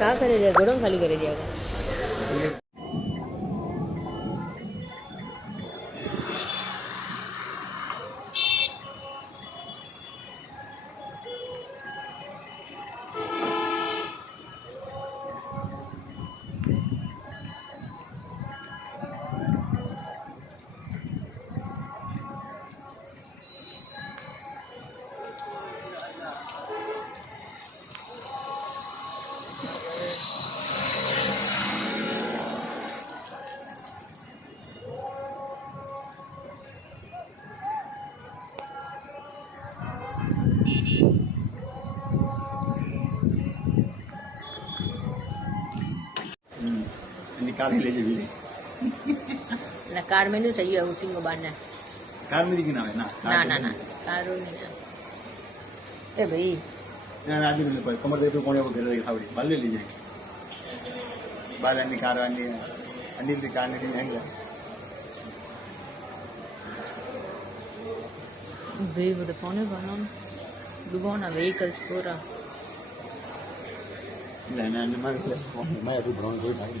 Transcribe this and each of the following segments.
का करे? रहे खाली करे कार ले जे भी ना कार में नहीं सही है उसी को बांधना कार में दिखना है ना? ना तो ना ना कार नहीं। ना ए भाई। ना ना आदमी नहीं पाए कमर देख तो कौन है वो घर देख दिखावड़ी बाल ले लीजिए। बाल अन्य कार अन्य अनिल की कार नहीं हैंगे भाई वो फ़ोन बनाओ दुबाना vehicles पूरा नहीं नहीं मैं मैं अभी ब्रांड कोई भाई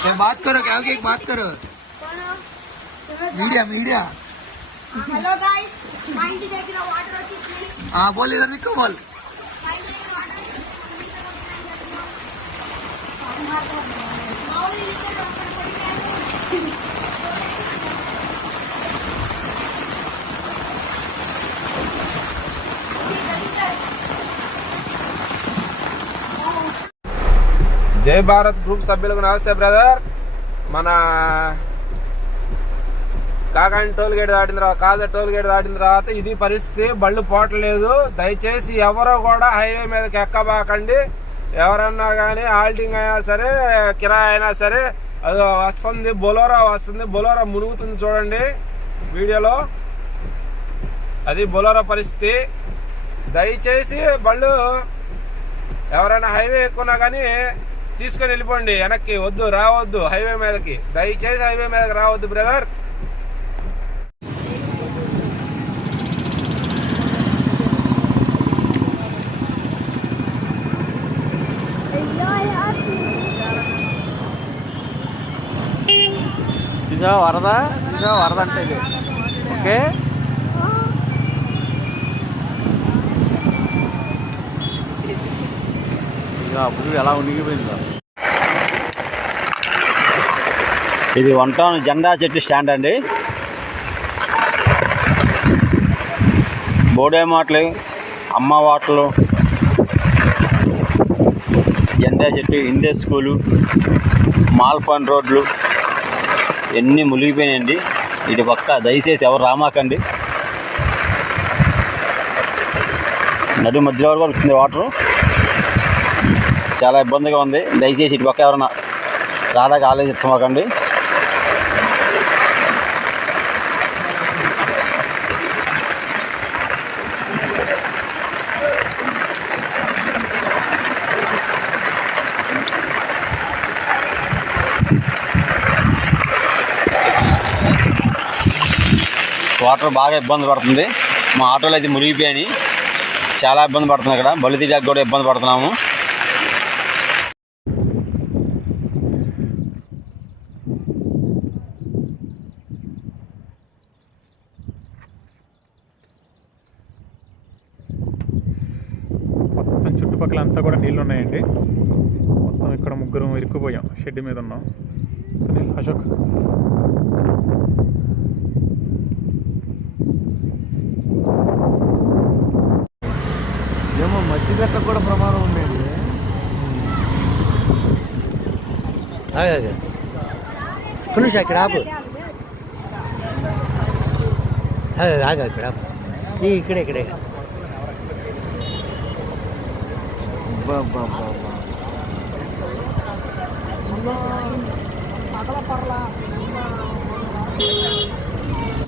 क्या बात करो क्या एक बात करो। Media media. हेलो गाइस हाँ बोल इधर देखो बोल। Thank you. జై భారత్ గ్రూప్ సభ్యులకు నమస్తే బ్రదర్. మన కాకాని టోల్ గేట్ దాటిన తర్వాత కాజా టోల్ గేట్ దాటిన తర్వాత ఇది పరిస్థితి. బళ్ళు పోవట్లేదు దయచేసి ఎవరో కూడా హైవే మీదకి ఎక్కబాకండి. ఎవరన్నా కానీ ఆల్టింగ్ అయినా సరే కిరాయి అయినా సరే అది వస్తుంది బొలోరా వస్తుంది. బొలోరా మునుగుతుంది చూడండి వీడియోలో. అది బొలోరా పరిస్థితి. దయచేసి బళ్ళు ఎవరైనా హైవే ఎక్కున్నా కానీ తీసుకొని వెళ్ళిపోండి వెనక్కి వద్దు రావద్దు హైవే మీదకి. దయచేసి హైవే మీదకి రావద్దు బ్రదర్. ఇదో వరద ఇదో వరద అంటే ఇది. ఓకే? అప్పుడు ఎలా ఉనిగిపోయిందో. ఇది వన్ టౌన్ జెండా చెట్టు స్టాండ్ అండి. బోడే మాటలు అమ్మ వాటలు జెండా చెట్టు హిందే స్కూలు మాల్పన్ రోడ్లు ఎన్ని మునిగిపోయినాయండి. ఇటు పక్క దయచేసి ఎవరు రామాకండి. నడు మధ్యలో వరకు వచ్చింది వాటరు. చాలా ఇబ్బందిగా ఉంది. దయచేసి ఇటు పక్క ఎవరన్నా రాదాక ఆలోచించమాకండి. వాటర్ బాగా ఇబ్బంది పడుతుంది. మా ఆటోలు అయితే మునిగిపోయాయి. చాలా ఇబ్బంది పడుతుంది ఇక్కడ. బలి తీయడానికి కూడా ఇబ్బంది పడుతున్నాము మొత్తం చుట్టుపక్కల అంతా కూడా నీళ్ళు ఉన్నాయండి మొత్తం ఇక్కడ ముగ్గురు ఇరుక్కుపోయాం. షెడ్ మీద ఉన్నాం. సునీల్ అశోక్. ఏమో మధ్య గట్ట కూడా ప్రమాదం ఉండేది. ఇక్కడ నుంచి అక్కడ ఆపు. ఆగా ఇక్కడ ఈ ఇక్కడే ఇక్కడే. Baba, baba. Allah, apa lah?